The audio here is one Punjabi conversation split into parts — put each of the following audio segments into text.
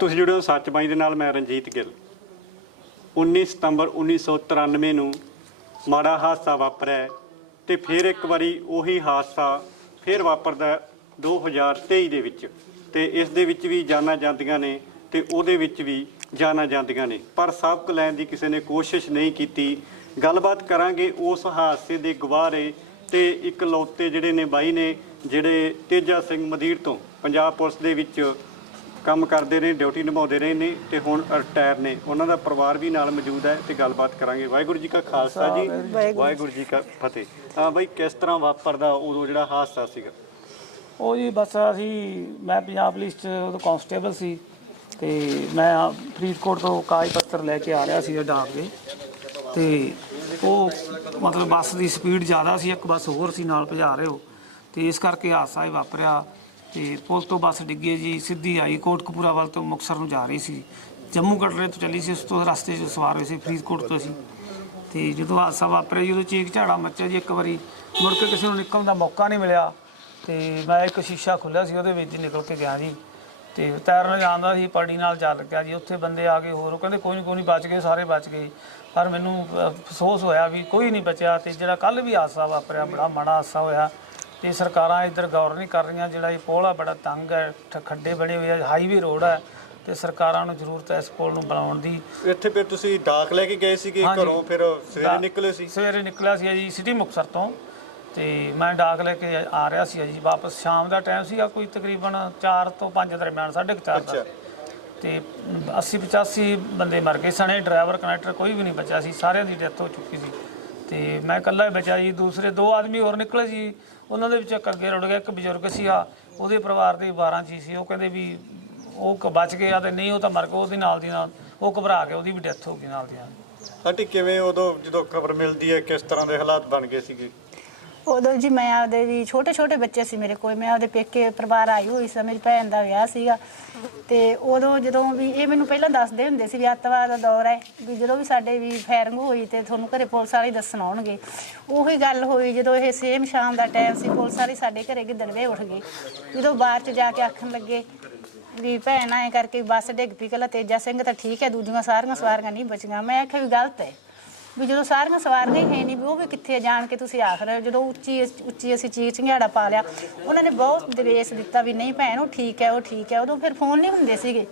ਤੁਸੀਂ ਜੁੜੇ ਹੋ ਸੱਚ ਬਾਈ ਦੇ ਨਾਲ, ਮੈਂ ਰਣਜੀਤ ਗਿੱਲ। 19 ਸਤੰਬਰ 1993 ਨੂੰ ਮਾੜਾ ਹਾਦਸਾ ਵਾਪਰਿਆ ਹੈ ਤੇ ਫਿਰ ਇੱਕ ਵਾਰੀ ਉਹੀ ਹਾਦਸਾ ਫਿਰ ਵਾਪਰਦਾ ਹੈ 2023 ਦੇ ਵਿੱਚ। ਤੇ ਇਸ ਦੇ ਵਿੱਚ ਵੀ ਜਾਨਾਂ ਜਾਂਦੀਆਂ ਨੇ ਤੇ ਉਹਦੇ ਵਿੱਚ ਵੀ ਜਾਨਾਂ ਜਾਂਦੀਆਂ ਨੇ। ਪਰ ਸਬਕ ਲੈਣ ਦੀ ਕਿਸੇ ਨੇ ਕੋਸ਼ਿਸ਼ ਨਹੀਂ ਕੀਤੀ। ਗੱਲਬਾਤ ਕਰਾਂਗੇ ਉਸ ਹਾਦਸੇ ਦੇ ਗਵਾਹ ਤੇ ਇੱਕ ਲੌਤੇ ਜਿਹੜੇ ਨੇ ਬਾਈ ਨੇ, ਜਿਹੜੇ ਤੇਜਾ ਸਿੰਘ ਮਦੀਰ ਤੋਂ ਪੰਜਾਬ ਪੁਲਿਸ ਦੇ ਵਿੱਚ ਕੰਮ ਕਰਦੇ ਨੇ ਡਿਊਟੀ ਨਿਭਾਉਂਦੇ ਰਹੇ ਨੇ ਤੇ ਹੁਣ ਰਿਟਾਇਰ ਨੇ। ਉਹਨਾਂ ਦਾ ਪਰਿਵਾਰ ਵੀ ਨਾਲ ਮੌਜੂਦ ਹੈ ਤੇ ਗੱਲਬਾਤ ਕਰਾਂਗੇ। ਵਾਹਿਗੁਰੂ ਜੀ ਕਾ ਖਾਲਸਾ ਜੀ। ਵਾਹਿਗੁਰੂ ਜੀ ਕਾ ਫਤਿਹ। ਹਾਂ ਬਾਈ ਕਿਸ ਤਰ੍ਹਾਂ ਵਾਪਰਦਾ ਉਦੋਂ ਜਿਹੜਾ ਹਾਦਸਾ ਸੀਗਾ? ਉਹ ਜੀ ਬਸ ਅਸੀਂ ਮੈਂ ਪੰਜਾਬ ਪੁਲਿਸ ਚ ਉਦੋਂ ਕਾਂਸਟੇਬਲ ਸੀ ਤੇ ਮੈਂ ਫਰੀਦਕੋਟ ਤੋਂ ਕਾਗਜ਼ ਪੱਤਰ ਲੈ ਕੇ ਆ ਰਿਹਾ ਸੀ ਡਾਕ ਦੇ। ਤੇ ਉਹ ਮਤਲਬ ਬੱਸ ਦੀ ਸਪੀਡ ਜ਼ਿਆਦਾ ਸੀ ਇੱਕ ਬੱਸ ਹੋਰ ਸੀ ਨਾਲ ਭਜਾ ਰਹੇ ਹੋ। ਤੇ ਇਸ ਕਰਕੇ ਹਾਦਸਾ ਇਹ ਵਾਪਰਿਆ। ਤੇ ਪੁਲ ਤੋਂ ਬੱਸ ਡਿੱਗੀ ਜੀ, ਸਿੱਧੀ ਆਈ ਕੋਟਕਪੂਰਾ ਵੱਲ ਤੋਂ ਮੁਕਤਸਰ ਨੂੰ ਜਾ ਰਹੀ ਸੀ। ਜੰਮੂ ਕਟਰੇ ਤੋਂ ਚੱਲੀ ਸੀ, ਉਸ ਤੋਂ ਰਸਤੇ 'ਚ ਸਵਾਰ ਹੋਏ ਸੀ, ਫਰੀਦਕੋਟ ਤੋਂ ਅਸੀਂ। ਤੇ ਜਦੋਂ ਹਾਦਸਾ ਵਾਪਰਿਆ ਜੀ ਉਦੋਂ ਚੀਕ ਝਾੜਾ ਮੱਚਿਆ ਜੀ, ਇੱਕ ਵਾਰੀ ਮੁੜ ਕੇ ਕਿਸੇ ਨੂੰ ਨਿਕਲਣ ਦਾ ਮੌਕਾ ਨਹੀਂ ਮਿਲਿਆ। ਤੇ ਮੈਂ ਇੱਕ ਸ਼ੀਸ਼ਾ ਖੁੱਲਿਆ ਸੀ, ਉਹਦੇ ਵਿੱਚ ਨਿਕਲ ਕੇ ਗਿਆ ਜੀ। ਤੇ ਤੈਰਨ ਜਾਂਦਾ ਸੀ ਪੜੀ ਨਾਲ ਜਾ ਲੱਗਿਆ ਜੀ। ਉੱਥੇ ਬੰਦੇ ਆ ਗਏ ਹੋਰ, ਉਹ ਕਹਿੰਦੇ ਕੋਈ ਨਹੀਂ ਕੋਈ ਨਹੀਂ ਬਚ ਗਏ, ਸਾਰੇ ਬਚ ਗਏ। ਪਰ ਮੈਨੂੰ ਅਫਸੋਸ ਹੋਇਆ ਵੀ ਕੋਈ ਨਹੀਂ ਬਚਿਆ ਤੇ ਜਿਹੜਾ ਕੱਲ ਵੀ ਹਾਦਸਾ ਵਾਪਰਿਆ, ਬੜਾ ਮਾੜਾ ਹਾਦਸਾ ਹੋਇਆ। ਤੇ ਸਰਕਾਰਾਂ ਇੱਧਰ ਗੌਰ ਨਹੀਂ ਕਰ ਰਹੀਆਂ ਜਿਹੜਾ ਇਹ ਪੁਲ ਆ ਬੜਾ ਤੰਗ ਹੈ ਠ- ਖੱਡੇ ਬਣੇ ਹੋਏ ਆ ਹਾਈਵੇ ਰੋਡ ਹੈ ਤੇ ਸਰਕਾਰਾਂ ਨੂੰ ਜ਼ਰੂਰਤ ਹੈ ਇਸ ਪੁਲ ਨੂੰ ਬਣਾਉਣ ਦੀ। ਇੱਥੇ ਫਿਰ ਤੁਸੀਂ ਦਾਖ ਲੈ ਕੇ ਗਏ ਸੀਗੇ ਹਾਂਜੀ। ਘਰੋਂ ਫਿਰ ਸਵੇਰੇ ਨਿਕਲੇ ਸੀ? ਸਵੇਰੇ ਨਿਕਲਿਆ ਸੀ ਜੀ ਸਿਟੀ ਮੁਕਤਸਰ ਤੋਂ ਤੇ ਮੈਂ ਡਾਕ ਲੈ ਕੇ ਆ ਰਿਹਾ ਸੀ ਜੀ ਵਾਪਸ ਸ਼ਾਮ ਦਾ ਟਾਈਮ ਸੀਗਾ ਕੋਈ ਤਕਰੀਬਨ 4 ਤੋਂ 5 ਦਰਮਿਆਨ 4:30 ਦਾ। ਅੱਛਾ। ਤੇ 80 85 ਬੰਦੇ ਮਰ ਗਏ ਸਣੇ ਡਰਾਈਵਰ ਕਨੈਕਟਰ ਕੋਈ ਵੀ ਨਹੀਂ ਬਚਿਆ ਸੀ ਸਾਰਿਆਂ ਦੀ ਡੈਥ ਹੋ ਚੁੱਕੀ ਸੀ। ਤੇ ਮੈਂ ਇਕੱਲਾ ਹੀ ਬਚਿਆ ਜੀ ਦੂਸਰੇ ਦੋ ਆਦਮੀ ਹੋਰ ਨਿਕਲੇ ਸੀ ਉਹਨਾਂ ਦੇ ਵਿੱਚ ਇੱਕ ਰੁੜ ਗਿਆ, ਇੱਕ ਬਜ਼ੁਰਗ ਸੀਗਾ, ਉਹਦੇ ਪਰਿਵਾਰ ਦੇ 12 ਜੀ ਸੀ, ਉਹ ਕਹਿੰਦੇ ਵੀ ਉਹ ਕ- ਬਚ ਗਿਆ ਤੇ ਨਹੀਂ, ਉਹ ਤਾਂ ਮਰ ਗਿਆ ਉਹਦੇ ਨਾਲ ਦੀ ਨਾਲ, ਉਹ ਘਬਰਾ ਕੇ ਉਹਦੀ ਵੀ ਡੈਥ ਹੋ ਗਈ ਨਾਲ ਦੀ ਨਾਲ। ਆਂਟੀ ਕਿਵੇਂ ਉਦੋਂ ਜਦੋਂ ਖਬਰ ਮਿਲਦੀ ਹੈ, ਕਿਸ ਤਰ੍ਹਾਂ ਦੇ ਹਾਲਾਤ ਬਣ ਗਏ ਸੀਗੇ? ਉਦੋਂ ਜੀ ਮੈਂ ਆਪਦੇ ਜੀ ਛੋਟੇ ਛੋਟੇ ਬੱਚੇ ਸੀ ਮੇਰੇ ਕੋਲ। ਮੈਂ ਆਪਦੇ ਪੇਕੇ ਪਰਿਵਾਰ ਆਈ ਹੋਈ ਸੀ, ਮੇਰੀ ਭੈਣ ਦਾ ਵਿਆਹ ਸੀਗਾ। ਤੇ ਉਦੋਂ ਜਦੋਂ ਵੀ ਇਹ ਮੈਨੂੰ ਪਹਿਲਾਂ ਦੱਸਦੇ ਹੁੰਦੇ ਸੀ ਵੀ ਅੱਤਵਾਦ ਦਾ ਦੌਰ ਹੈ, ਵੀ ਜਦੋਂ ਵੀ ਸਾਡੇ ਵੀ ਫਾਇਰਿੰਗ ਹੋਈ ਤੇ ਤੁਹਾਨੂੰ ਘਰੇ ਪੁਲਿਸ ਵਾਲੇ ਦੱਸਣ ਆਉਣਗੇ। ਉਹੀ ਗੱਲ ਹੋਈ ਜਦੋਂ ਇਹ ਸੇਮ ਸ਼ਾਮ ਦਾ ਟਾਈਮ ਸੀ, ਪੁਲਿਸ ਵਾਲੇ ਸਾਡੇ ਘਰੇ ਗਿੱਦੜਵੇ ਉੱਠ ਗਏ। ਜਦੋਂ ਬਾਅਦ ਚ ਜਾ ਕੇ ਆਖਣ ਲੱਗੇ ਵੀ ਭੈਣ, ਐ ਕਰਕੇ ਬੱਸ ਡਿੱਗ ਪਈ ਕਲਾ ਤੇਜਾ ਸਿੰਘ ਤਾਂ ਠੀਕ ਹੈ, ਦੂਜੀਆਂ ਸਾਰੀਆਂ ਸਵਾਰੀਆਂ ਨਹੀਂ ਬਚੀਆਂ। ਮੈਂ ਆਖਿਆ ਵੀ ਗਲਤ ਹੈ। ਵੀ ਜਦੋਂ ਸਾਰੀਆਂ ਸਵਾਰੀਆਂ ਹੀ ਹੈ ਨਹੀਂ ਵੀ ਉਹ ਵੀ ਕਿੱਥੇ ਜਾਣ ਕੇ ਤੁਸੀਂ ਆਖ ਰਹੇ ਜਦੋਂ ਉੱਚੀ ਉੱਚੀ ਅਸੀਂ ਚੀਕ ਚਿੰਗਾੜਾ ਪਾ ਲਿਆ ਉਹਨਾਂ ਨੇ ਬਹੁਤ ਦਰੇਸ ਦਿੱਤਾ ਵੀ ਨਹੀਂ ਭੈਣ ਉਹ ਠੀਕ ਹੈ ਉਹ ਠੀਕ ਹੈ। ਉਦੋਂ ਫਿਰ ਫੋਨ ਨਹੀਂ ਹੁੰਦੇ ਸੀਗੇ।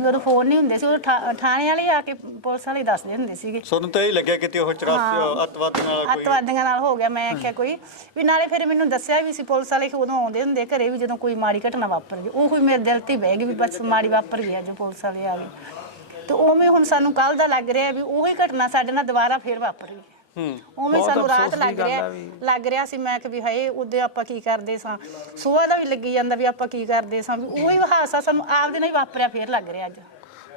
ਜਦੋਂ ਫੋਨ ਨਹੀਂ ਹੁੰਦੇ ਸੀ ਠਾ- ਥਾਣੇ ਵਾਲੇ ਆ ਕੇ ਪੁਲਿਸ ਵਾਲੇ ਦੱਸਦੇ ਹੁੰਦੇ ਸੀਗੇ। ਤੁਹਾਨੂੰ ਤਾਂ ਇਹ ਲੱਗਿਆ ਕਿ ਉਹ 84 ਅੱਤਵਾਦ ਨਾਲ ਕੋਈ ਅੱਤਵਾਦੀਆਂ ਨਾਲ ਹੋ ਗਿਆ ਮੈਂ ਆਖਿਆ ਕੋਈ। ਵੀ ਨਾਲੇ ਫਿਰ ਮੈਨੂੰ ਦੱਸਿਆ ਵੀ ਸੀ ਪੁਲਿਸ ਵਾਲੇ ਕਿ ਉਦੋਂ ਆਉਂਦੇ ਹੁੰਦੇ ਘਰੇ ਵੀ ਜਦੋਂ ਕੋਈ ਮਾੜੀ ਘਟਨਾ ਵਾਪਰ ਗਈ ਉਹ ਹੀ ਮੇਰੇ ਦਿਲ ਤੇ ਬਹਿ ਗਈ ਵੀ ਬਸ ਮਾੜੀ ਵਾਪਰ ਗਈ ਜੋ ਪੁਲਿਸ ਵਾਲੇ ਆ ਗਏ। ਤੇ ਉਵੇਂ ਹੁਣ ਸਾਨੂੰ ਕੱਲ ਦਾ ਲੱਗ ਰਿਹਾ ਵੀ ਉਹੀ ਘਟਨਾ ਸਾਡੇ ਨਾਲ ਦੁਬਾਰਾ ਫੇਰ ਵਾਪਰ ਹੂੰ। ਉਵੇਂ ਸਾਨੂੰ ਰਾਤ ਦੀ ਲੱਗ ਰਿਹਾ। ਲੱਗ ਰਿਹਾ ਸੀ ਮੈਂ ਕਿ ਵੀ ਹਾਏ ਉਹਦੇ ਆਪਾਂ ਕੀ ਕਰਦੇ ਸਾਂ। ਸੋਹਾ ਦਾ ਵੀ ਲੱਗੀ ਜਾਂਦਾ ਵੀ ਆਪਾਂ ਕੀ ਕਰਦੇ ਸਾਂ ਵੀ ਉਹੀ ਹਾਸਾ ਸਾਨੂੰ ਆਪਦੇ ਨਾਲ ਹੀ ਵਾਪਰਿਆ ਫੇਰ ਲੱਗ ਰਿਹਾ ਅੱਜ।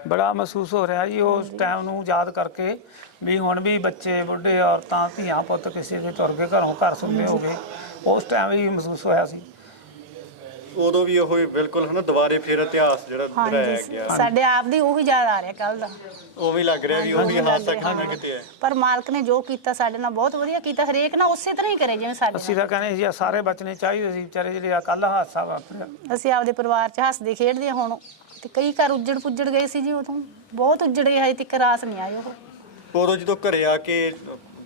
ਬੜਾ ਮਹਿਸੂਸ ਹੋ ਰਿਹਾ ਜੀ ਉਸ ਟਾਈਮ ਨੂੰ ਯਾਦ ਕਰਕੇ ਵੀ ਹੁਣ ਵੀ ਬੱਚੇ ਬੁੱਢੇ ਔਰਤਾਂ ਧੀਆਂ ਪੁੱਤ ਕਿਸੇ ਦੇ ਤੁਰ ਕੇ ਘਰੋਂ ਘਰ ਸੁਣਨੇ ਹੋ ਗਏ। ਉਸ ਟਾਈਮ ਵੀ ਮਹਿਸੂਸ ਹੋਇਆ ਸੀ। ਉਦੋਂ ਵੀ ਉਹ ਹੀ ਬਿਲਕੁਲ ਹਨਾ ਦੁਬਾਰੇ ਫਿਰ ਇਤਿਹਾਸ ਜਿਹੜਾ ਦੁਹਰਾਇਆ ਹਾਂਜੀ ਗਿਆ। ਸਾਡੇ ਆਪ ਦੀ ਉਹੀ ਯਾਦ ਆ ਰਿਹਾ ਕੱਲ ਦਾ। ਉਹ ਵੀ ਲੱਗ ਰਿਹਾ ਵੀ ਉਹ ਵੀ ਹਾਦਸਾ ਕਿਤੇ ਕਿਤੇ ਹੈ। ਪਰ ਮਾਲਕ ਨੇ ਜੋ ਕੀਤਾ ਸਾਡੇ ਨਾਲ ਬਹੁਤ ਵਧੀਆ ਕੀਤਾ ਹਰੇਕ ਨਾਲ ਉਸੇ ਤਰ੍ਹਾਂ ਹੀ ਕਰੇ ਜਿਵੇਂ ਸਾਡੇ ਅਸੀਂ ਤਾਂ ਕਹਿੰਦੇ ਜੀ ਆਹ ਸਾਰੇ ਬਚਨੇ ਚਾਹੀਦੇ ਸੀ ਵਿਚਾਰੇ ਜਿਹੜੇ ਆ ਕੱਲ ਹਾਦਸਾ ਵਾਪਰਿਆ। ਅਸੀਂ ਆਪਦੇ ਪਰਿਵਾਰ 'ਚ ਹੱਸਦੇ ਖੇਡਦੇ ਹੁਣ ਤੇ ਕਈ ਘਰ ਉੱਜੜ ਪੁੱਜੜ ਗਏ ਸੀ ਜੀ ਉਦੋਂ। ਬਹੁਤ ਉੱਜੜ ਗਏ ਹਜੇ ਤੱਕ ਰਾਸ ਨਹੀਂ ਆਈ ਉਹ। ਉਦੋਂ ਜਦੋਂ ਘਰੇ ਆ ਕੇ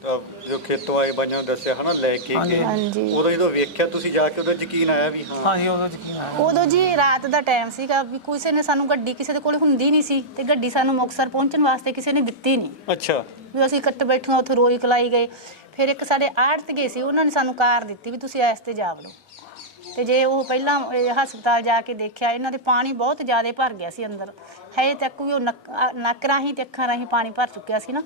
ਅਹ, ਜੋ ਖੇਤੋਂ ਆਏ ਬਾਈਆਂ ਨੂੰ ਦੱਸਿਆ ਹਨਾ ਲੈ ਕੇ ਗਏ। ਹਾਂਜੀ। ਉਦੋਂ ਜਦੋਂ ਵੇਖਿਆ ਤੁਸੀਂ ਜਾ ਕੇ ਉਹਦਾ ਯਕੀਨ ਆਇਆ ਵੀ ਹਾਂ। ਹਾਂਜੀ ਉਦੋਂ ਯਕੀਨ ਆਇਆ। ਉਦੋਂ ਜੀ ਰਾਤ ਦਾ ਟਾਈਮ ਸੀਗਾ ਵੀ ਕਿਸੇ ਨੇ ਸਾਨੂੰ ਗੱਡੀ ਕਿਸੇ ਦੇ ਕੋਲ ਹੁੰਦੀ ਨਹੀਂ ਸੀ ਤੇ ਗੱਡੀ ਸਾਨੂੰ ਮੁਕਤਸਰ ਪਹੁੰਚਣ ਵਾਸਤੇ ਕਿਸੇ ਨੇ ਦਿੱਤੀ ਨਹੀਂ। ਅੱਛਾ। ਵੀ ਅਸੀਂ ਇਕੱਠੇ ਬੈਠੀਆਂ ਉੱਥੇ ਰੋਈ ਕਲਾਈ ਗਏ। ਫਿਰ ਇੱਕ ਸਾਡੇ ਆੜਤ ਗਏ ਸੀ ਉਹਨਾਂ ਨੇ ਸਾਨੂੰ ਕਾਰ ਦਿੱਤੀ ਵੀ ਤੁਸੀਂ ਇਸ ਤੇ ਜਾ ਵੜੋ। ਤੇ ਜੇ ਉਹ ਪਹਿਲਾਂ ਇਹ ਹਸਪਤਾਲ ਜਾ ਕੇ ਦੇਖਿਆ ਇਹਨਾਂ ਦੇ ਪਾਣੀ ਬਹੁਤ ਜ਼ਿਆਦਾ ਭਰ ਗਿਆ ਸੀ ਅੰਦਰ। ਹੈ ਤੱਕ ਵੀ ਉਹ ਨੱਕ ਨੱਕ ਰਾਹੀਂ ਤੇ ਅੱਖਾਂ ਰਾਹੀਂ ਪਾਣੀ ਭਰ ਚੁੱਕਿਆ ਸੀ ਨਾ।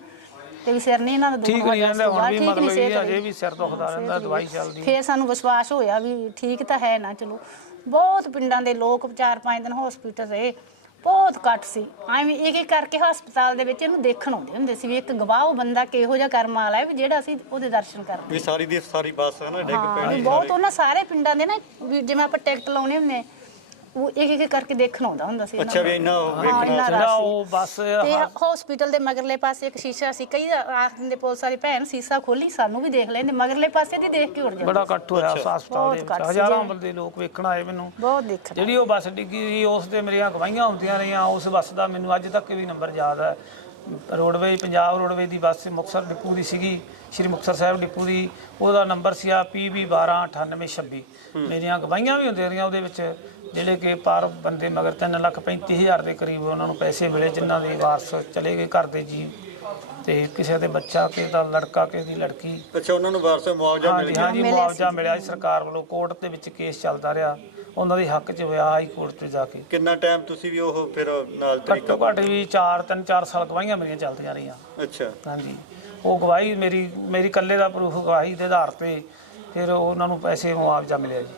ਤੇ ਵੀ ਸਿਰ ਨਹੀਂ ਇਹਨਾਂ ਦਾ ਠੀਕ ਨਹੀਂ ਰਹਿੰਦਾ ਹੁਣ ਵੀ ਮਤਲਬ ਇਹ ਅਜੇ। ਵੀ ਸਿਰ ਦੁਖਦਾ ਰਹਿੰਦਾ ਦਵਾਈ ਚੱਲਦੀ ਫਿਰ ਸਾਨੂੰ ਵਿਸ਼ਵਾਸ ਹੋਇਆ ਵੀ ਠੀਕ ਤਾਂ ਹੈ ਨਾ ਚਲੋ। ਬਹੁਤ ਪਿੰਡਾਂ ਦੇ ਲੋਕ ਚਾਰ ਪੰਜ ਦਿਨ ਹਸਪੀਟਲ ਰਹੇ। ਬਹੁਤ ਘੱਟ ਸੀ। ਐਵੇਂ ਇੱਕ ਇੱਕ ਕਰਕੇ ਹਸਪਤਾਲ ਦੇ ਵਿੱਚ ਇਹਨੂੰ ਦੇਖਣ ਆਉਂਦੇ ਹੁੰਦੇ ਸੀ ਵੀ ਇੱਕ ਗਵਾਹ ਉਹ ਬੰਦਾ ਕਿਹੋ ਜਿਹਾ ਕਰਮ ਵਾਲਾ ਹੈ ਵੀ ਜਿਹੜਾ ਅਸੀਂ ਉਹਦੇ ਦਰਸ਼ਨ ਕਰਦੇ ਵੀ ਸਾਰੀ ਦੀ ਸਾਰੀ ਬੱਸ ਡਿੱਗ ਹਾਂ ਵੀ ਪੈਣੀ ਬਹੁਤ ਉਹਨਾਂ ਸਾਰੇ ਪਿੰਡਾਂ ਦੇ ਨਾ ਵੀ ਜਿਵੇਂ ਆਪਾਂ ਟਿਕਟ ਲਾਉਣੇ ਹੁੰਦੇ ਉਹ ਇੱਕ ਇੱਕ ਕਰਕੇ ਦੇਖਣ ਆਉਂਦਾ ਹੁੰਦਾ ਸੀ ਅੱਛਾ। ਵੀ ਇੰਨਾ ਵੇਖਣਾ ਸੀ। ਉਹ ਬੱਸ ਤੇ ਹਸਪੀਟਲ ਦੇ ਮਗਰਲੇ ਪਾਸੇ ਇੱਕ ਸ਼ੀਸ਼ਾ ਸੀ ਕਈ ਆਖ ਦਿੰਦੇ ਪੁਲਿਸ ਵਾਲੀ ਭੈਣ ਸੀਸਾ ਖੋਲੀ ਸਾਨੂੰ ਵੀ ਦੇਖ ਲੈਂਦੇ ਮਗਰਲੇ ਪਾਸੇ ਦੀ ਦੇਖ ਕੇ ਉੜ ਜਾਂਦੇ ਬੜਾ ਇਕੱਠ ਹੋਇਆ ਉਸ ਹਸਪਤਾਲ ਦੇ ਵਿੱਚ। ਹਜ਼ਾਰਾਂ। ਬੰਦੇ ਲੋਕ ਵੇਖਣ ਆਏ ਮੈਨੂੰ। ਬਹੁਤ ਦੇਖਣ ਜਿਹੜੀ ਉਹ ਬੱਸ ਡਿੱਗੀ ਸੀ ਉਸ ਤੇ ਮੇਰੀਆਂ ਗਵਾਹੀਆਂ ਹੁੰਦੀਆਂ ਰਹੀਆਂ। ਉਸ ਬੱਸ ਦਾ ਮੈਨੂੰ ਅੱਜ ਤੱਕ ਵੀ ਨੰਬਰ ਯਾਦ ਹੈ। ਰੋਡਵੇ ਪੰਜਾਬ ਰੋਡਵੇ ਦੀ ਬੱਸ ਮੁਕਤਸਰ ਡਿਪੂ ਦੀ ਸੀਗੀ। ਸ਼੍ਰੀ ਮੁਕਤਸਰ ਸਾਹਿਬ ਡਿਪੂ ਦੀ। ਉਹਦਾ ਨੰਬਰ ਸੀ ਆ PB 129826 ਮੇਰੀਆਂ ਗਵਾਹੀਆਂ ਵੀ ਹੁੰਦੀਆਂ ਰਹੀਆਂ ਉਹਦੇ ਵਿੱਚ। ਜਿਹੜੇ ਕਿ ਪਰ ਬੰਦੇ ਮਗਰ 3 ਲੱਖ 35 ਹਜ਼ਾਰ ਦੇ ਕਰੀਬ ਉਹਨਾਂ ਨੂੰ ਪੈਸੇ ਮਿਲੇ ਜਿਨ੍ਹਾਂ ਦੇ ਵਾਰਸ ਚਲੇ ਗਏ ਘਰ ਦੇ ਜੀ ਤੇ ਕਿਸੇ ਦੇ ਬੱਚਾ ਕਿਸੇ ਦਾ ਲੜਕਾ ਕਿਸੇ ਦੀ ਲੜਕੀ। ਅੱਛਾ ਉਹਨਾਂ ਨੂੰ ਵਾਰਸ ਮੁਆਵਜ਼ਾ ਮਿਲ ਹਾਂਜੀ ਗਿਆ। ਹਾਂਜੀ ਮੁਆਵਜ਼ਾ ਮਿਲਿਆ ਸੀ ਸਰਕਾਰ ਵੱਲੋਂ ਕੋਰਟ ਦੇ ਵਿੱਚ ਕੇਸ ਚੱਲਦਾ ਰਿਹਾ। ਉਹਨਾਂ ਦੀ ਹੱਕ 'ਚ ਹੋਇਆ ਹਾਈ ਕੋਰਟ 'ਚ ਜਾ ਕੇ। ਕਿੰਨਾ ਟਾਈਮ ਤੁਸੀਂ ਵੀ ਉਹ ਫਿਰ ਨਾਲ ਘੱਟੋ ਘੱਟ ਵੀ 4 3 4 ਸਾਲ ਗਵਾਹੀਆਂ ਮੇਰੀਆਂ ਚੱਲਦੀਆਂ ਰਹੀਆਂ। ਅੱਛਾ। ਹਾਂਜੀ। ਉਹ ਗਵਾਹੀ ਮੇਰੀ ਮੇਰੀ ਇਕੱਲੇ ਦਾ ਪ੍ਰੂਫ ਗਵਾਹੀ ਦੇ ਆਧਾਰ ਤੇ ਫਿਰ ਉਹਨਾਂ ਨੂੰ ਪੈਸੇ ਮੁਆਵਜ਼ਾ ਮਿਲਿਆ ਜੀ।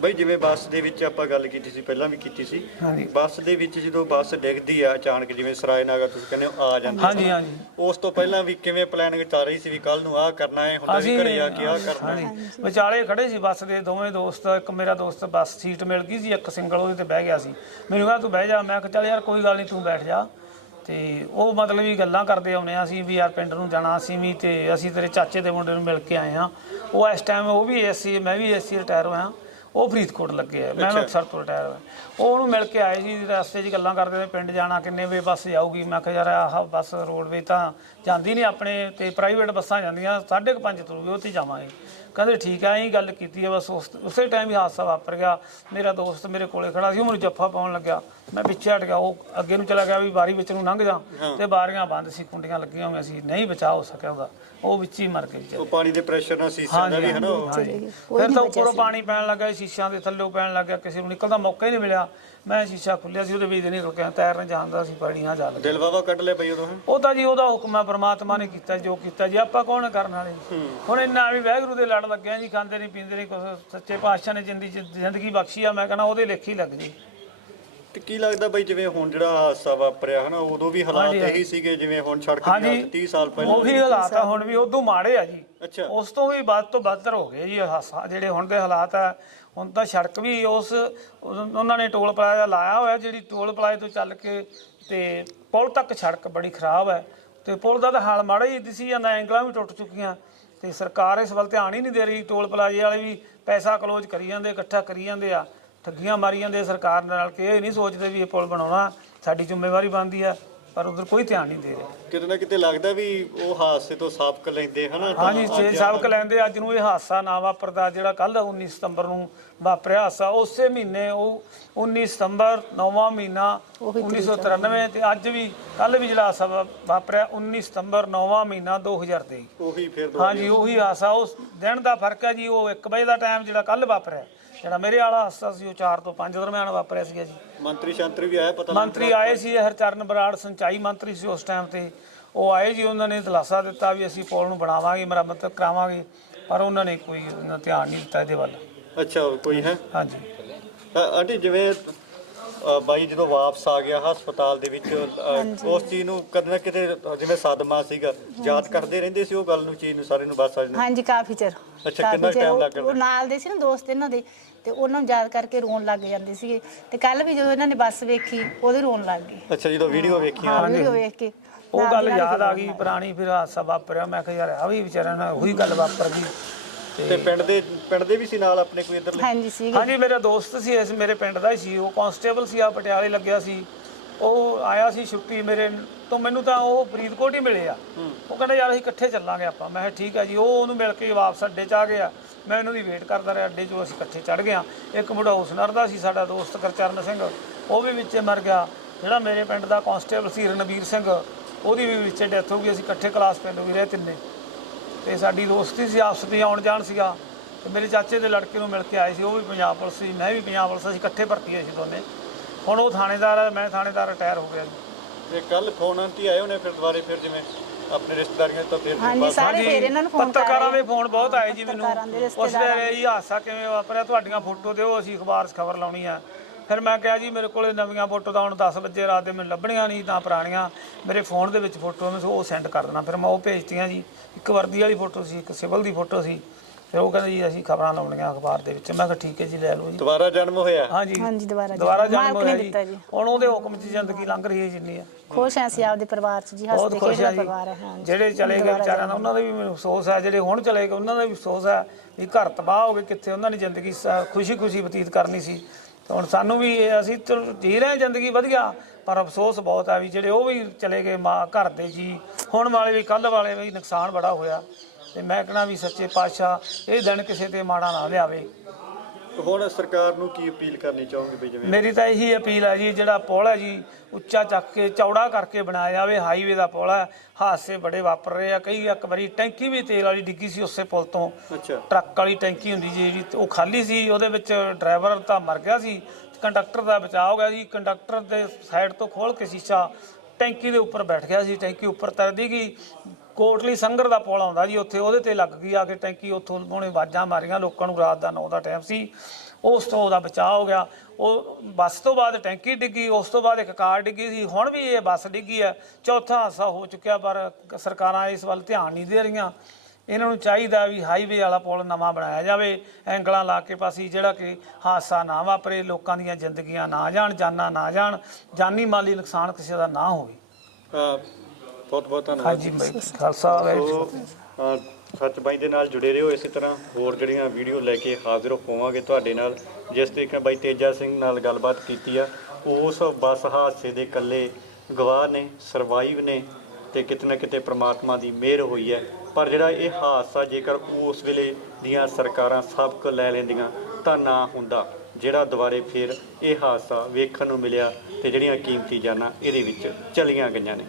ਬਈ ਜਿਵੇਂ ਬੱਸ ਦੇ ਵਿੱਚ ਆਪਾਂ ਗੱਲ ਕੀਤੀ ਸੀ ਪਹਿਲਾਂ ਵੀ ਕੀਤੀ ਸੀ। ਹਾਂਜੀ। ਬੱਸ ਦੇ ਵਿੱਚ ਜਦੋਂ ਬੱਸ ਡਿੱਗਦੀ ਆ ਅਚਾਨਕ ਜਿਵੇਂ ਸਰਾਏ ਨਾਗਾ ਤੁਸੀਂ ਕਹਿੰਦੇ ਹੋ ਆ ਜਾਂਦੀ ਹਾਂਜੀ ਹਾਂਜੀ। ਉਸ ਤੋਂ ਪਹਿਲਾਂ ਵੀ ਕਿਵੇਂ ਪਲਾਨਿੰਗ ਚੱਲ ਰਹੀ ਸੀ ਵੀ ਕੱਲ ਨੂੰ ਆਹ ਕਰਨਾ ਹੈ ਹੁੰਦਾ ਵੀ ਘਰੇ ਆ ਕੇ ਆਹ ਕਰਨਾ ਹੈ। ਹਾਂਜੀ। ਵਿਚਾਲੇ ਖੜੇ ਸੀ ਬੱਸ ਦੇ ਦੋਵੇਂ ਦੋਸਤ ਇੱਕ ਮੇਰਾ ਦੋਸਤ ਬੱਸ ਸੀਟ ਮਿਲ ਗਈ ਸੀ ਇੱਕ ਸਿੰਗਲ ਉਹਦੇ ਤੇ ਬਹਿ ਗਿਆ ਸੀ। ਮੈਨੂੰ ਕਹਿੰਦਾ ਤੂੰ ਬਹਿ ਜਾ। ਮੈਂ ਕਿਹਾ ਚੱਲ ਯਾਰ ਕੋਈ ਗੱਲ ਨਹੀਂ ਤੂੰ ਬੈਠ ਜਾ। ਤੇ ਉਹ ਮਤਲਬ ਵੀ ਗੱਲਾਂ ਕਰਦੇ ਆਉਨੇ ਆ ਅਸੀਂ ਵੀ ਯਾਰ ਪਿੰਡ ਨੂੰ ਜਾਣਾ ਅਸੀਂ ਵੀ ਤੇ ਅਸੀਂ ਤੇਰੇ ਚਾਚੇ ਦੇ ਮੁੰਡੇ ਨੂੰ ਮਿਲ ਕੇ ਆਏ ਆ ਉਹ ਇਸ ਟਾਈਮ ਉਹ ਵੀ ਐਸਸੀ ਮੈਂ ਵੀ ਐਸਸੀ ਰਿਟਾਇਰ ਹੋਇਆ। ਉਹ ਫਰੀਦਕੋਟ ਲੱਗੇ ਆ। ਮੈਂ ਅਕਸਰ ਤੋਂ ਰਿਟਾਇਰ ਹੋਇਆ ਉਹ ਉਹਨੂੰ ਮਿਲ ਕੇ ਆਏ ਸੀ ਰਸਤੇ 'ਚ ਗੱਲਾਂ ਕਰਦੇ ਨੇ ਪਿੰਡ ਜਾਣਾ ਕਿੰਨੇ ਵਜੇ ਬੱਸ ਜਾਊਗੀ? ਮੈਂ ਕਿਹਾ ਯਾਰ ਆਹ ਬੱਸ ਰੋਡਵੇ ਤਾਂ ਜਾਂਦੀ ਨਹੀਂ ਆਪਣੇ ਤੇ ਪ੍ਰਾਈਵੇਟ ਬੱਸਾਂ ਜਾਂਦੀਆਂ 5:30 ਤੁਰੂਗੀ ਉਹ ਤੇ ਜਾਵਾਂਗੇ। ਕਹਿੰਦੇ ਠੀਕ ਆ ਐਂ ਗੱਲ ਕੀਤੀ ਹੈ ਬਸ ਉਸ ਉਸੇ ਟਾਈਮ ਹੀ ਹਾਦਸਾ ਵਾਪਰ ਗਿਆ। ਮੇਰਾ ਦੋਸਤ ਮੇਰੇ ਕੋਲੇ ਖੜਾ ਸੀ ਉਹ ਮੈਨੂੰ ਜੱਫਾ ਪਾਉਣ ਲੱਗਿਆ। ਮੈਂ ਪਿੱਛੇ ਹਟ ਗਿਆ ਉਹ ਅੱਗੇ ਨੂੰ ਚਲਾ ਗਿਆ ਵੀ ਬਾਰੀ ਵਿੱਚ ਨੂੰ ਲੰਘ ਜਾ ਤੇ ਬਾਰੀਆਂ ਬੰਦ ਸੀ ਕੁੰਡੀਆਂ ਲੱਗੀਆਂ ਹੋਈਆਂ ਸੀ। ਨਹੀਂ ਬਚਾ ਹੋ ਸਕਿਆ ਉਹਦਾ। ਉਹ ਵਿੱਚ ਹੀ ਮਰ ਗਿਆ ਵਿਚਾਰਾ। ਉਹ ਪਾਣੀ ਦੇ ਪ੍ਰੈਸ਼ਰ ਨਾਲ ਸੀਸਿਆਂ ਦਾ ਵੀ ਹੈ ਨਾ ਉਹ। ਹਾਂਜੀ। ਫਿਰ ਤਾਂ ਉੱਪਰੋਂ ਪਾਣੀ ਪੈਣ ਲੱਗਾ ਸ਼ੀਸ਼ਿਆਂ ਦੇ ਥੱਲੇ ਪੈਣ ਲੱਗਾ ਕਿਸੇ ਨੂੰ ਨਿਕਲਦਾ ਮੌਕਾ ਹੀ ਨਹੀਂ ਮਿਲਿਆ। ਮੈਂ ਸ਼ੀਸ਼ਾ ਖੁੱਲਿਆ ਸੀ ਉਹਦੇ ਵਿੱਚ ਨਿਕਲ ਕੇ ਤੈਰਨਾ ਜਾਣਦਾ ਸੀ ਪਾਣੀਆਂ ਜਾ ਦਿਲ ਵਾਵਾ ਕੱਢ ਲਿਆ ਬਈ ਉਦੋਂ? ਉਹ ਤਾਂ ਜੀ ਉਹਦਾ ਹੁਕਮ ਹੈ ਪ੍ਰਮਾਤਮਾ ਨੇ ਕੀਤਾ ਜੋ ਕੀਤਾ ਜੀ। ਆਪਾਂ ਕੌਣ ਕਰਨ ਵਾਲੇ? ਹੁਣ ਇੰਨਾ ਵੀ ਵਾਹਿਗੁਰੂ ਦੇ ਲੜ ਲੱਗਿਆ ਜੀ ਖਾਂਦੇ ਨਹੀਂ ਪੀਂਦੇ ਨਹੀਂ ਕੁਛ ਸੱਚੇ ਪਾਤਸ਼ਾਹ ਨੇ ਜ਼ਿੰਦਗੀ ਜ਼ਿੰਦਗੀ ਬਖਸ਼ੀ ਆ ਮੈਂ ਕਹਿੰਦਾ ਉਹਦੇ ਲੇਖੀ ਲੱਗ ਜੀ। ਤੇ ਕੀ ਲੱਗਦਾ ਬਈ ਜਿਵੇਂ ਹੁਣ ਜਿਹੜਾ ਹਾਦਸਾ ਵਾਪਰਿਆ ਹਨਾ ਉਦੋਂ ਵੀ ਹਾਲਾਤ ਇਹੀ ਸੀਗੇ ਜਿਵੇਂ ਹੁਣ ਸੜਕ ਹਾਲਤ 30 ਸਾਲ ਪਹਿਲਾਂ ਉਹੀ ਹਾਲਾਤ ਆ ਹੁਣ ਵੀ ਉਦੋਂ ਮਾੜੇ ਆ ਜੀ। ਅੱਛਾ। ਉਸ ਤੋਂ ਵੀ ਵੱਧ ਤੋਂ ਬਦਤਰ ਹੋ ਗਏ ਜੀ ਇਹ ਹਾਸਾ ਜਿਹੜੇ ਹੁਣ ਦੇ ਹਾਲਾਤ ਆ ਹੁਣ ਤਾਂ ਸੜਕ ਵੀ ਉਸ, ਉਹਨਾਂ ਨੇ ਟੋਲ ਪਲਾਜ਼ਾ ਲਾਇਆ ਹੋਇਆ, ਜਿਹੜੀ ਟੋਲ ਪਲਾਜ਼ੇ ਤੋਂ ਚੱਲ ਕੇ ਤੇ ਪੁਲ ਤੱਕ ਸੜਕ ਬੜੀ ਖਰਾਬ ਹੈ। ਤੇ ਪੁਲ ਦਾ ਤਾਂ ਹਾਲ ਮਾੜਾ ਹੀ ਦਿਸੀ ਜਾਂਦਾ ਐਂਗਲਾਂ ਵੀ ਟੁੱਟ ਚੁੱਕੀਆਂ। ਤੇ ਸਰਕਾਰ ਇਸ ਵੱਲ ਧਿਆਨ ਹੀ ਨਹੀਂ ਦੇ ਰਹੀ, ਟੋਲ ਪਲਾਜ਼ੇ ਵਾਲੇ ਵੀ ਪੈਸਾ ਕਲੋਜ਼ ਕਰੀ ਜਾਂਦੇ, ਇਕੱਠਾ ਕਰੀ ਜਾਂਦੇ ਆ। ਠੱਗੀਆਂ ਮਾਰੀ ਜਾਂਦੇ ਸਰਕਾਰ ਨਾਲ, ਕਿ ਇਹ ਨਹੀਂ ਸੋਚਦੇ ਵੀ ਇਹ ਪੁਲ ਬਣਾਉਣਾ ਸਾਡੀ ਜ਼ਿੰਮੇਵਾਰੀ ਬਣਦੀ ਆ। ਪਰ ਉਧਰ ਕੋਈ ਧਿਆਨ ਨਹੀਂ ਦੇ ਰਿਹਾ। ਕਿਤੇ ਨਾ ਕਿਤੇ ਲੱਗਦਾ ਵੀ ਉਹ ਹਾਦਸੇ ਤੋਂ ਸਾਬਕ ਲੈਂਦੇ ਹਨਾ ਤਾਂ ਹਾਂਜੀ ਜੇ ਸਬਕ ਲੈਂਦੇ ਅੱਜ ਨੂੰ ਇਹ ਹਾਦਸਾ ਨਾ ਵਾਪਰਦਾ ਜਿਹੜਾ ਕੱਲ 19 ਸਤੰਬਰ ਨੂੰ ਵਾਪਰਿਆ ਹਾਦਸਾ ਉਸੇ ਮਹੀਨੇ ਉਹ 19 ਸਤੰਬਰ 9ਵਾਂ ਮਹੀਨਾ 1993 ਤੇ ਅੱਜ ਵੀ ਕੱਲ ਵੀ ਜਿਹੜਾ ਹਾਦਸਾ ਵਾ- ਵਾਪਰਿਆ 19 ਸਤੰਬਰ 9ਵਾਂ ਮਹੀਨਾ 2023 ਉਹੀ ਫਿਰ ਦੋ ਹਾਂਜੀ ਉਹੀ ਹਾਦਸਾ ਉਸ ਦਿਨ ਦਾ ਫ਼ਰਕ ਹੈ ਜੀ ਉਹ 1 ਵਜੇ ਦਾ ਟਾਈਮ ਜਿਹੜਾ ਕੱਲ ਵਾਪਰਿਆ। ਜਿਹੜਾ ਮੇਰੇ ਵਾਲਾ ਹਾਦਸਾ ਸੀ ਉਹ 4 ਤੋਂ 5 ਦਰਮਿਆਨ ਵਾਪਰਿਆ ਸੀਗਾ ਜੀ। ਮੰਤਰੀ ਸ਼ੰਤਰੀ ਵੀ ਆਇਆ ਪਤਾ ਮੰਤਰੀ ਆਏ ਸੀ ਹਰਚਰਨ ਬਰਾੜ ਸਿੰਚਾਈ ਮੰਤਰੀ ਸੀ ਉਸ ਟਾਈਮ ਤੇ। ਉਹ ਆਏ ਜੀ ਉਹਨਾਂ ਨੇ ਦਿਲਾਸਾ ਦਿੱਤਾ ਵੀ ਅਸੀਂ ਪੁਲ ਨੂੰ ਬਣਾਵਾਂਗੇ ਮੁਰੰਮਤ ਕਰਾਵਾਂਗੇ ਪਰ ਉਹਨਾਂ ਨੇ ਕੋਈ ਧਿਆਨ ਨਹੀਂ ਦਿੱਤਾ ਇਹਦੇ ਵੱਲ। ਅੱਛਾ ਕੋਈ ਹੈ? ਹਾਂਜੀ। ਆਂਟੀ ਜਿਵੇਂ ਅ, ਬਾਈ ਜਦੋਂ ਵਾਪਸ ਆ ਗਿਆ ਹਸਪਤਾਲ ਦੇ ਵਿੱਚ ਅ, ਉਸ ਚੀਜ਼ ਨੂੰ ਕਦੇ ਨਾ ਕਿਤੇ ਜਿਵੇਂ ਸਦਮਾ ਸੀਗਾ ਯਾਦ ਕਰਦੇ ਰਹਿੰਦੇ ਸੀ ਉਹ ਗੱਲ ਨੂੰ ਚੀਜ਼ ਨੂੰ ਸਾਰੇ ਨੂੰ ਬਸ ਆ ਹਾਂਜੀ ਕਾਫੀ ਚਿਰ। ਅੱਛਾ, ਕਿੰਨਾ time ਉਹ- ਲੱਗ ਜਾਂਦਾ? ਉਹ ਨਾਲ ਦੇ ਸੀ ਨਾ ਦੋਸਤ ਇਹਨਾਂ ਦੇ ਤੇ ਉਹਨਾਂ ਨੂੰ ਯਾਦ ਕਰਕੇ ਰੋਣ ਲੱਗ ਜਾਂਦੇ ਸੀਗੇ। ਤੇ ਕੱਲ ਵੀ ਜਦੋਂ ਇਹਨਾਂ ਨੇ ਬੱਸ ਵੇਖੀ ਉਹਦੇ ਰੋਣ ਲੱਗ ਗਏ। ਅੱਛਾ ਜਦੋਂ ਵੀਡੀਓ ਵੇਖੀ ਹਾਂ ਵੀਡੀਓ ਵੇਖ ਕੇ। ਉਹ ਨਾਲ ਗੱਲ ਦੀ ਨਾਲ ਯਾਦ ਆ ਗਈ ਪੁਰਾਣੀ ਫਿਰ ਹਾਦਸਾ ਵਾਪਰਿਆ। ਮੈਂ ਕਿਹਾ ਯਾਰ ਆ ਵੀ ਵਿਚਾਰਿਆਂ ਨਾਲ ਉਹੀ ਗੱਲ ਵਾਪਰ ਗਈ ਤੇ ਪਿੰਡ ਦੇ ਪਿੰਡ ਦੇ ਵੀ ਸੀ ਨਾਲ ਆਪਣੇ ਕੋਈ ਇੱਧਰਲੇ? ਹਾਂਜੀ ਸੀਗੇ ਹਾਂਜੀ ਮੇਰਾ ਦੋਸਤ ਸੀ ਇਸ ਮੇਰੇ ਪਿੰਡ ਦਾ ਹੀ ਸੀ। ਉਹ ਕਾਂਸਟੇਬਲ ਸੀ ਆ ਪਟਿਆਲੇ ਲੱਗਿਆ ਸੀ। ਉਹ ਆਇਆ ਸੀ ਛੁੱਟੀ ਮੇਰੇ ਤੋਂ ਮੈਨੂੰ ਤਾਂ ਉਹ ਫਰੀਦਕੋਟ ਹੀ ਮਿਲੇ ਆ। ਉਹ ਕਹਿੰਦਾ ਯਾਰ ਅਸੀਂ ਇਕੱਠੇ ਚੱਲਾਂਗੇ ਆਪਾਂ। ਮੈਂ ਕਿਹਾ ਠੀਕ ਆ ਜੀ। ਉਹ ਉਹਨੂੰ ਮਿਲ ਕੇ ਵਾਪਸ ਅੱਡੇ 'ਚ ਆ ਗਿਆ। ਮੈਂ ਉਹਨੂੰ ਦੀ ਵੇਟ ਕਰਦਾ ਰਿਹਾ ਅੱਡੇ 'ਚੋਂ ਅਸੀਂ ਇਕੱਠੇ ਚੜ ਗਏ ਇੱਕ ਮੁੰਡਾ ਹੁਸਨਰ ਦਾ ਸੀ ਸਾਡਾ ਦੋਸਤ ਕਰਚਰਨ ਸਿੰਘ। ਉਹ ਵੀ ਵਿੱਚੇ ਮਰ ਗਿਆ। ਜਿਹੜਾ ਮੇਰੇ ਪਿੰਡ ਦਾ ਕਾਂਸਟੇਬਲ ਸੀ ਰਣਬੀਰ ਸਿੰਘ ਉਹਦੀ ਵੀ ਵਿੱਚੇ ਡੈਥ ਹੋ ਗਈ। ਅਸੀਂ ਇਕੱਠੇ ਕਲਾਸ ਪਿੰਡ ਵੀ ਰਹੇ ਤਿੰਨੇ। ਤੇ ਸਾਡੀ ਦੋਸਤੀ ਸੀ ਆਪਸ ਵਿੱਚ ਆਉਣ ਜਾਣ ਸੀਗਾ। ਤੇ ਮੇਰੇ ਚਾਚੇ ਦੇ ਲੜਕੇ ਨੂੰ ਮਿਲ ਕੇ ਆਏ ਸੀ ਉਹ ਵੀ ਪੰਜਾਬ ਪੁਲਿਸ ਸੀ ਮੈਂ ਵੀ ਪੰਜਾਬ ਪੁਲਿਸ ਅਸੀਂ ਇਕੱਠੇ ਭਰਤੀ ਹੋਏ ਸੀ ਦੋਨੇ। ਹੁਣ ਉਹ ਥਾਣੇਦਾਰ ਹੈ ਮੈਂ ਥਾਣੇਦਾਰ ਰਿਟਾਇਰ ਹੋ ਗਿਆ ਜੀ। ਤੇ ਕੱਲ ਫੋਨ ਆਂਟੀ ਆਏ ਉਹਨੇ ਫਿਰ ਦੁਬਾਰੇ ਫਿਰ ਜਿਵੇਂ ਆਪਣੇ ਰਿਸ਼ਤੇਦਾਰੀਆਂ ਤੋਂ ਫਿਰ ਹਾਂਜੀ ਸਾਰੇ ਫੇਰ ਇਹਨਾਂ ਨੂੰ ਫੋਨ ਕਰ ਪੱਤਰਕਾਰਾਂ ਦੇ ਫੋਨ ਬਹੁਤ ਆਏ ਜੀ ਮੈਨੂੰ। ਦੇ, ਉਸ ਵੇਲੇ ਇਹ ਹਾਦਸਾ ਕਿਵੇਂ ਵਾਪਰਿਆ ਤੁਹਾਡੀਆਂ ਫੋਟੋ ਦਿਓ ਅਸੀਂ ਅਖਬਾਰ 'ਚ ਖਬਰ ਲਾਉਣੀ ਆ। ਫਿਰ ਮੈਂ ਕਿਹਾ ਜੀ ਮੇਰੇ ਕੋਲੇ ਨਵੀਆਂ ਫੋਟੋ ਤਾਂ ਹੁਣ 10 ਵਜੇ ਰਾਤ ਦੇ ਮੈਨੂੰ ਲੱਭਣੀਆਂ ਨਹੀਂ ਤਾਂ ਪੁਰਾਣੀਆਂ। ਮੇਰੇ ਫੋਨ ਦੇ ਵਿੱਚ ਫੋਟੋ ਮੈਂ ਉਹ ਸੈਂਡ ਕਰ ਦੇਣਾ। ਫਿਰ ਮੈਂ ਉਹ ਭੇਜਤੀਆਂ ਜੀ। ਇੱਕ ਵਰਦੀ ਵਾਲੀ ਫੋਟੋ ਸੀ ਇੱਕ ਸਿਵਲ ਦੀ ਫੋਟੋ ਸੀ। ਫਿਰ ਉਹ ਕਹਿੰਦੇ ਜੀ ਅਸੀਂ ਖਬਰਾਂ ਲਾਉਣੀਆਂ ਅਖਬਾਰ ਦੇ ਵਿੱਚ। ਮੈਂ ਕਿਹਾ ਠੀਕ ਹੈ ਜੀ ਲੈ ਲਓ ਜੀ। ਦੁਬਾਰਾ ਜਨਮ ਹੋਇਆ? ਹਾਂਜੀ। ਹਾਂਜੀ ਦੁਬਾਰਾ ਦੁਬਾਰਾ ਜਨਮ ਹੋਇਆ ਨੇ ਜੀ। ਦਿੱਤਾ ਜੀ। ਹੁਣ ਉਹਦੇ ਹੁਕਮ 'ਚ ਜ਼ਿੰਦਗੀ ਲੰਘ ਰਹੀ ਹੈ ਜਿੰਨੀ ਆ। ਖੁਸ਼ ਹਾਂ ਅਸੀਂ ਆਪਦੇ ਪਰਿਵਾਰ 'ਚ ਜੀ ਬਹੁਤ ਹੱਸਦੇ ਖੁਸ਼ ਖੇਡਦਾ ਆ ਪਰਿਵਾਰ ਹੈ। ਹਾਂਜੀ ਜਿਹੜੇ ਚਲੇ ਗਏ ਵਿਚਾਰਿਆਂ ਦਾ ਉਹਨਾਂ ਦਾ ਵੀ ਮੈਨੂੰ ਅਫਸੋਸ ਹੈ ਜਿਹੜੇ ਹੁਣ ਚਲੇ ਗਏ ਉਹਨਾਂ ਦਾ ਵੀ ਅਫਸੋਸ ਹੈ ਵੀ ਘਰ ਤਬਾਹ ਹੋ ਗਏ ਕਿੱਥੇ। ਉਹਨਾਂ ਦੀ ਜ਼ਿੰਦਗੀ ਖੁਸ਼ੀ-ਖੁਸ਼ੀ ਬਤੀਤ ਕਰਨੀ ਸੀ। ਤੇ ਹੁਣ ਸਾਨੂੰ ਵੀ ਇਹ- ਅਸੀਂ ਚਲੋ ਜੀ ਰਹੇ ਹਾਂ ਜ਼ਿੰਦਗੀ ਵਧੀਆ ਪਰ ਅਫਸੋਸ ਬਹੁਤ ਹੈ ਵੀ ਜਿਹੜੇ ਉਹ ਵੀ ਚਲੇ ਗਏ ਮਾਂ ਘਰ ਦੇ ਜੀ। ਹੁਣ ਵਾਲੇ ਵੀ ਕੱਲ ਵਾਲੇ ਵੀ ਨੁਕਸਾਨ ਬੜਾ ਹੋਇਆ। ਤੇ ਮੈਂ ਕਹਣਾ ਵੀ ਸੱਚੇ ਪਾਤਸ਼ਾਹ ਇਹ ਦਿਨ ਕਿਸੇ ਤੇ ਮਾੜਾ ਨਾ ਲਿਆਵੇ। ਹੁਣ ਸਰਕਾਰ ਨੂੰ ਕੀ ਅਪੀਲ ਕਰਨੀ ਚਾਹੋਗੇ ਵੀ ਜਿਵੇਂ? ਮੇਰੀ ਤਾਂ ਇਹੀ ਅਪੀਲ ਹੈ ਜੀ ਜਿਹੜਾ ਪੁਲ ਹੈ ਜੀ ਉੱਚਾ ਚੱਕ ਕੇ ਚੌੜਾ ਕਰਕੇ ਬਣਾਇਆ ਜਾਵੇ ਹਾਈਵੇ ਦਾ ਪੁਲ ਹੈ ਹਾਦਸੇ ਬੜੇ ਵਾਪਰ ਰਹੇ ਆ। ਕਈ ਇੱਕ ਵਾਰੀ ਟੈਂਕੀ ਵੀ ਤੇਲ ਵਾਲੀ ਡਿੱਗੀ ਸੀ ਉਸੇ ਪੁਲ ਤੋਂ। ਅੱਛਾ। ਟਰੱਕ ਵਾਲੀ ਟੈਂਕੀ ਹੁੰਦੀ ਜੀ ਜਿਹੜੀ ਉਹ ਖਾਲੀ ਸੀ ਉਹਦੇ ਵਿੱਚ ਡਰਾਈਵਰ ਤਾਂ ਮਰ ਗਿਆ ਸੀ। ਕੰਡਕਟਰ ਦਾ ਬਚਾਅ ਹੋ ਗਿਆ ਜੀ। ਕੰਡਕਟਰ ਦੇ ਸਾਈਡ ਤੋਂ ਖੋਲ ਕੇ ਸ਼ੀਸ਼ਾ ਟੈਂਕੀ ਦੇ ਉੱਪਰ ਬੈਠ ਗਿਆ ਸੀ। ਟੈਂਕੀ ਉੱਪਰ ਤਰਦੀ ਗਈ। ਕੋਟਲੀ ਸੰਗਰ ਦਾ ਪੁਲ ਆਉਂਦਾ ਜੀ, ਉੱਥੇ ਉਹਦੇ ਤੇ ਲੱਗ ਗਈ ਆ ਕੇ ਟੈਂਕੀ, ਉੱਥੋਂ ਉਹਨੇ ਆਵਾਜ਼ਾਂ ਮਾਰੀਆਂ ਲੋਕਾਂ ਨੂੰ ਰਾਤ ਦਾ 9 ਦਾ ਟਾਈਮ ਸੀ। ਉਸ ਤੋਂ ਉਹਦਾ ਬਚਾਅ ਹੋ ਗਿਆ। ਉਹ ਬੱਸ ਤੋਂ ਬਾਅਦ ਟੈਂਕੀ ਡਿੱਗੀ, ਉਸ ਤੋਂ ਬਾਅਦ ਇੱਕ ਕਾਰ ਡਿੱਗੀ ਸੀ। ਹੁਣ ਵੀ ਇਹ ਬੱਸ ਡਿੱਗੀ ਹੈ ਚੌਥਾ ਹਾਦਸਾ ਹੋ ਚੁੱਕਿਆ, ਪਰ ਸਰਕਾਰਾਂ ਇਸ ਵੱਲ ਧਿਆਨ ਨਹੀਂ ਦੇ ਰਹੀਆਂ। ਇਹਨਾਂ ਨੂੰ ਚਾਹੀਦਾ ਵੀ ਹਾਈਵੇ ਵਾਲਾ ਪੁਲ ਨਵਾਂ ਬਣਾਇਆ ਜਾਵੇ। ਐਂਗਲਾਂ ਲਾ ਕੇ ਪਾਸੀ ਜਿਹੜਾ ਕਿ ਹਾਦਸਾ ਨਾ ਵਾਪਰੇ, ਲੋਕਾਂ ਦੀਆਂ ਜ਼ਿੰਦਗੀਆਂ ਨਾ ਜਾਣ, ਜਾਨਾਂ ਨਾ ਜਾਣ, ਜਾਨੀ ਮਾਲੀ ਨੁਕਸਾਨ ਕਿਸੇ ਦਾ ਨਾ ਹੋਵੇ। ਬਹੁਤ ਬਹੁਤ ਧੰਨਵਾਦ ਹਾਂਜੀ ਮੈਂ ਖਾਲਸਾ ਵਾਹਿਗੁਰੂ ਅ, ਸੱਚ ਬਾਈ ਦੇ ਨਾਲ ਜੁੜੇ ਰਹੋ ਇਸੇ ਤਰ੍ਹਾਂ। ਹੋਰ ਜਿਹੜੀਆਂ ਵੀਡੀਓ ਲੈ ਕੇ ਹਾਜ਼ਰ ਹੋਵਾਂਗੇ ਤੁਹਾਡੇ ਨਾਲ ਜਿਸ ਤਰੀਕੇ ਨਾਲ ਬਾਈ ਤੇਜਾ ਸਿੰਘ ਨਾਲ ਗੱਲਬਾਤ ਕੀਤੀ ਆ ਉਸ ਬੱਸ ਹਾਦਸੇ ਦੇ ਇਕੱਲੇ ਗਵਾਹ ਨੇ ਸਰਵਾਈਵ ਨੇ ਤੇ ਕਿਤੇ ਨਾ ਕਿਤੇ ਪ੍ਰਮਾਤਮਾ ਦੀ ਮਿਹਰ ਹੋਈ ਹੈ। ਪਰ ਜਿਹੜਾ ਇਹ ਹਾਦਸਾ ਜੇਕਰ ਉਸ ਵੇਲੇ ਦੀਆਂ ਸਰਕਾਰਾਂ ਸਬਕ ਲੈ ਲੈਂਦੀਆਂ ਤਾਂ ਨਾ ਹੁੰਦਾ। ਜਿਹੜਾ ਦੁਬਾਰੇ ਫਿਰ ਇਹ ਹਾਦਸਾ ਵੇਖਣ ਨੂੰ ਮਿਲਿਆ ਤੇ ਜਿਹੜੀਆਂ ਕੀਮਤੀ ਜਾਨਾਂ ਇਹਦੇ ਵਿੱਚ ਚਲੀਆਂ ਗਈਆਂ ਨੇ।